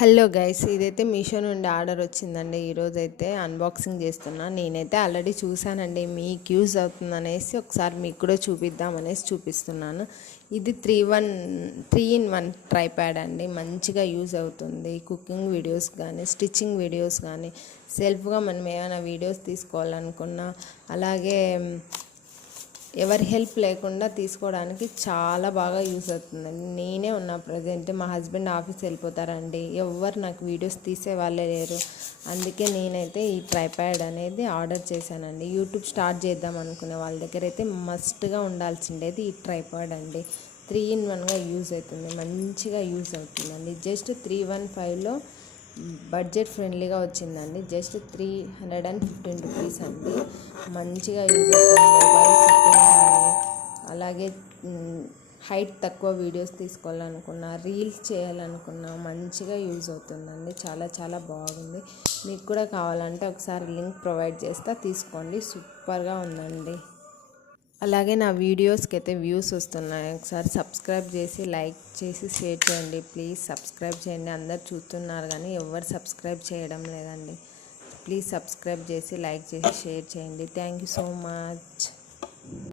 Hello guys, ఇదైతే మీషో నుండి order వచ్చిందండి. ఈరోజైతే అన్బాక్సింగ్ చేస్తున్నా. నేనైతే ఆల్రెడీ చూసానండి, మీకు యూజ్ అవుతుంది అనేసి ఒకసారి మీకు కూడా చూపిద్దామనేసి చూపిస్తున్నాను. ఇది 3-in-1 ట్రైప్యాడ్ అండి. మంచిగా యూజ్ అవుతుంది. కుకింగ్ వీడియోస్ కానీ, స్టిచ్చింగ్ వీడియోస్ కానీ, సెల్ఫ్గా మనం ఏమైనా వీడియోస్ తీసుకోవాలనుకున్నా, అలాగే ఎవరి హెల్ప్ లేకుండా తీసుకోవడానికి చాలా బాగా యూజ్ అవుతుందండి. నేనే ఉన్నా ప్రజెంట్, మా హస్బెండ్ ఆఫీస్ వెళ్ళిపోతారండి. ఎవరు నాకు వీడియోస్ తీసే వాళ్ళే లేరు. అందుకే నేనైతే ఈ ట్రైప్యాడ్ అనేది ఆర్డర్ చేశానండి. యూట్యూబ్ స్టార్ట్ చేద్దాం అనుకునే వాళ్ళ దగ్గర అయితే మస్ట్గా ఉండాల్సిండేది ఈ ట్రైప్యాడ్ అండి. 3-in-1గా యూజ్ అవుతుంది, మంచిగా యూజ్ అవుతుందండి. జస్ట్ 315లో బడ్జెట్ ఫ్రెండ్లీగా వచ్చిందండి. జస్ట్ 315 రూపీస్ అండి. మంచిగా యూజ్ అవుతుంది. మొబైల్ సెట్టింగ్ కానీ, అలాగే హైట్ తక్కువ వీడియోస్ తీసుకోవాలనుకున్నా, రీల్స్ చేయాలనుకున్నా మంచిగా యూజ్ అవుతుందండి. చాలా చాలా బాగుంది. మీకు కూడా కావాలంటే ఒకసారి లింక్ ప్రొవైడ్ చేస్తా, తీసుకోండి. సూపర్గా ఉందండి. అలాగే నా వీడియోస్కి అయితే వ్యూస్ వస్తున్నాయి. ఒకసారి సబ్స్క్రైబ్ చేసి, లైక్ చేసి, షేర్ చేయండి. ప్లీజ్ సబ్స్క్రైబ్ చేయండి. అందరు చూస్తున్నారు కానీ ఎవరు సబ్స్క్రైబ్ చేయడం లేదండి. ప్లీజ్ సబ్స్క్రైబ్ చేసి, లైక్ చేసి, షేర్ చేయండి. Thank you so much.